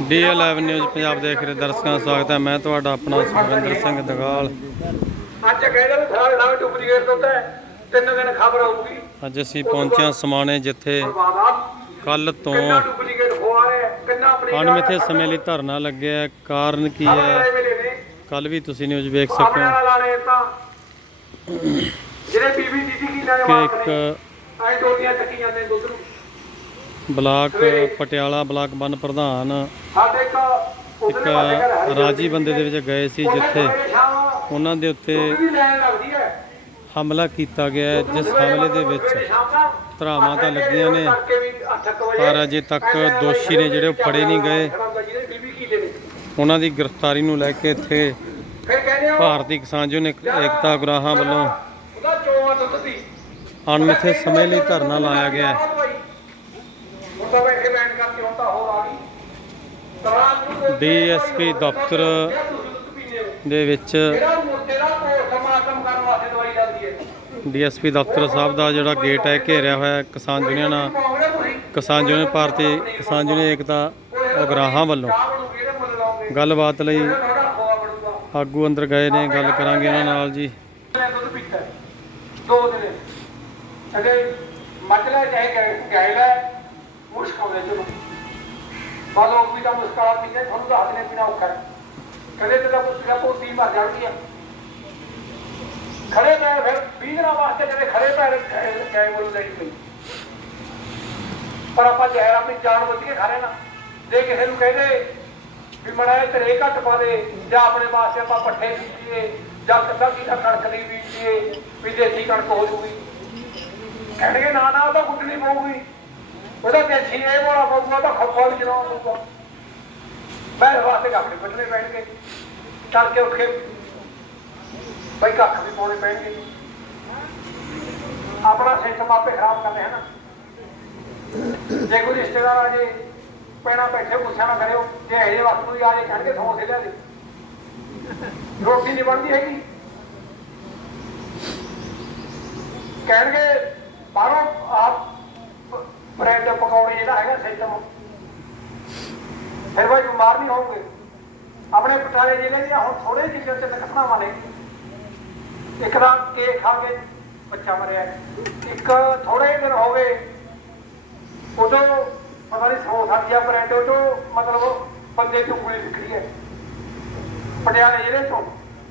ਡੀ11 news Punjab ਦੇਖ ਰਹੇ ਦਰਸ਼ਕਾਂ ਦਾ ਸਵਾਗਤ ਹੈ। ਮੈਂ ਤੁਹਾਡਾ ਆਪਣਾ ਸੁਖਵਿੰਦਰ ਸਿੰਘ ਦਗਾਲ। ਅੱਜ ਕਹਿੰਦੇ ਵੀ ਸਾਰਾ ਸਾਰਾ ਡੁਪਲੀਕੇਟ ਦੁੱਧ ਹੈ ਤਿੰਨ ਦਿਨ ਖਬਰ ਆਊਗੀ। ਅੱਜ ਅਸੀਂ ਪਹੁੰਚੇ ਹਾਂ ਸਮਾਣੇ ਜਿੱਥੇ ਕੱਲ ਤੋਂ ਅਣਮਿੱਥੇ ਸਮੇਂ ਲਈ ਧਰਨਾ ਲੱਗਿਆ। ਕਾਰਨ ਕੀ ਹੈ? ਕੱਲ ਵੀ ਤੁਸੀਂ ਨਿਊਜ਼ ਵੇਖ ਸਕਦੇ ਹੋ। ਨਾਲ ਜਿਹੜੇ ਬੀਬੀ ਦੀਦੀ ਕੀ ਨਾਮ ਕਿ ਨੇ ਇੱਕ ਐਂ ਡੋਲੀਆਂ ਚੱਕੀ ਜਾਂਦੇ ਦੁੱਧ ਨੂੰ। ਬਲਾਕ ਪਟਿਆਲਾ ਬਲਾਕ ਬਨ ਪ੍ਰਧਾਨ ਇੱਕ ਰਾਜੀ ਬੰਦੇ ਦੇ ਵਿੱਚ ਗਏ ਸੀ ਜਿੱਥੇ ਉਹਨਾਂ ਦੇ ਉੱਤੇ ਹਮਲਾ ਕੀਤਾ ਗਿਆ ਜਿਸ ਹਮਲੇ ਦੇ ਵਿੱਚ ਧਰਾਵਾਂ ਤਾਂ ਲੱਗੀਆਂ ਨੇ। ਪਰ ਅਜੇ ਤੱਕ ਦੋਸ਼ੀ ਨੇ ਜਿਹੜੇ ਉਹ ਫੜੇ ਨਹੀਂ ਗਏ। ਉਹਨਾਂ ਦੀ ਗ੍ਰਿਫਤਾਰੀ ਨੂੰ ਲੈ ਕੇ ਇੱਥੇ ਭਾਰਤੀ ਕਿਸਾਨ ਯੂਨੀਅਨ ਏਕਤਾ ਗੁਰਾਹਾਂ ਵੱਲੋਂ ਅਣਮਿੱਥੇ ਸਮੇਂ ਲਈ ਧਰਨਾ ਲਾਇਆ ਗਿਆ ਹੈ ਹੁਣ ਤਾਂ ਬੈਠੇ ਬੈਠ ਕਰਕੇ ਹੁਣ ਤਾਂ ਹੋਰ ਆ ਗਈ ਤਰਾਜ ਨੂੰ ਡੀਐਸਪੀ ਦਫ਼ਤਰ ਦੇ ਵਿੱਚ ਹੈ? ਡੀਐਸਪੀ ਦਫ਼ਤਰ ਸਾਹਿਬ ਦਾ ਜਿਹੜਾ ਗੇਟ ਹੈ ਘੇਰਿਆ ਹੋਇਆ ਹੈ ਕਿਸਾਨ ਯੂਨੀਅਨ ਕਿਸਾਨ ਯੂਨੀਅਨ ਭਾਰਤੀ ਕਿਸਾਨ ਯੂਨੀਅਨ ਏਕਤਾ ਉਗਰਾਹਾਂ ਵੱਲੋਂ। ਗੱਲਬਾਤ ਲਈ ਆਗੂ ਅੰਦਰ ਗਏ ਨੇ ਗੱਲ ਕਰਾਂਗੇ ਉਹਨਾਂ ਨਾਲ ਜੀ। ਹੈ। ਦੋ ਦਿਨ। ਅਗੇ ਮਤਲਬ ਚਾਹੇ ਗਏ ਗਏ ਲੈ ਮੁਸ਼ਕ ਆਉਂਦੇ ਚਲੋ ਬਾ ਲੋਕ ਵੀ ਤਾਂ ਮੁਸਕਰਾ ਪੀਂਦੇ ਤੁਹਾਨੂੰ ਤਾਂ ਹੱਥ ਨੇ ਪੀਣਾ ਔਖਾ ਕਦੇ ਤੇ ਤਾਂ ਪੁੱਤ ਦਾ ਪੋਤੀ ਮਰ ਜਾਂਦੀ ਆ ਖੜੇ ਪੈਰ ਫਿਰ 20 ਦਿਨਾਂ ਵਾਸਤੇ ਜਿਹੜੇ ਖੜੇ ਪੈਰ ਗਏ ਬੋਲ ਲੈਣੀ ਪਈ ਪਰ ਆਪਾਂ ਜ਼ਹਿਰ ਆਪਣੀ ਜਾਨ ਬੁੱਝ ਕੇ ਖਾ ਰਹੇ ਜੇ ਕਿਸੇ ਨੂੰ ਕਹਿੰਦੇ ਵੀ ਮੜਾ ਤੇਰੇ ਘੱਟ ਪਾ ਦੇ, ਜਾਂ ਆਪਣੇ ਵਾਸਤੇ ਆਪਾਂ ਪੱਠੇ ਬੀਜੀਏ ਜਾਂ ਕੱਲਾ ਕੀ ਕਣਕ ਨਹੀਂ ਬੀਜੀਏ, ਵੀ ਦੇਸੀ ਕਣਕ ਹੋ ਜੂਗੀ। ਕਹਿਣਗੇ ਨਾ ਨਾ, ਉਹ ਤਾਂ ਕੁੱਟਣੀ ਪਊਗੀ। ਉਹਦਾ ਦੇਸੀ ਇਹ ਬੋਲਾ ਪਊਗਾ ਤਾਂ ਖੱਪਾ ਵੀ ਚਲਾਉਣਾ ਪਊਗਾ। ਮੈਂ ਵਾਸਤੇ ਕੱਖ ਕੱਢਣੇ ਪੈਣਗੇ। ਚੱਲ ਕੇ ਔਖੇ ਬਈ ਕੱਖ ਵੀ ਪਾਉਣੇ ਪੈਣਗੇ। ਆਪਣਾ ਸਿਸਟਮ ਆਪੇ ਖਰਾਬ ਕਰਨੇ ਹੈ ਨਾ ਜੇ ਕੋਈ ਰਿਸ਼ਤੇਦਾਰ ਆ ਜੇ, ਪੈਣਾ ਬੈਠੇ, ਗੁੱਸਾ ਨਾ ਕਰਿਓ। ਜੇ ਇਹਦੇ ਵਕਤ ਨੂੰ ਆ ਜੇ, ਕਹਿਣਗੇ ਸਮੋਸੇ ਲਿਆ ਦੇ ਰੋਟੀ ਨਹੀਂ ਬਣਦੀ ਹੈਗੀ। ਕਹਿਣਗੇ, ਬਾਹਰੋਂ ਆਪ ਬ੍ਰੈਡ ਪਕੌੜੇ ਜਿਹੜਾ ਹੈਗਾ ਸਿਸਟਮ ਫਿਰ ਉਹ ਬਿਮਾਰ ਨਹੀਂ ਹੋਣਗੇ ਆਪਣੇ ਪਟਿਆਲੇ ਜ਼ਿਲ੍ਹੇ ਦੀਆਂ ਹੁਣ ਥੋੜੇ ਜਿਹੇ ਤੇ ਘਟਨਾਵਾਂ ਨੇ। ਇੱਕ ਦਾ ਕੇਕ ਖਾ ਕੇ ਬੱਚਾ ਮਰਿਆ। ਇੱਕ ਥੋੜੇ ਦਿਨ ਹੋ ਗਏ। ਉਦੋਂ ਪਤਾ ਨਹੀਂ ਸੌ ਸੱਤ ਜਾਂ ਬ੍ਰੈਡ ਉਦੋਂ ਮਤਲਬ ਬੰਦੇ ਦੀ ਉਂਗਲੀ ਨਿਕਲੀ ਹੈ। ਪਟਿਆਲੇ ਜ਼ਿਲ੍ਹੇ ਤੋਂ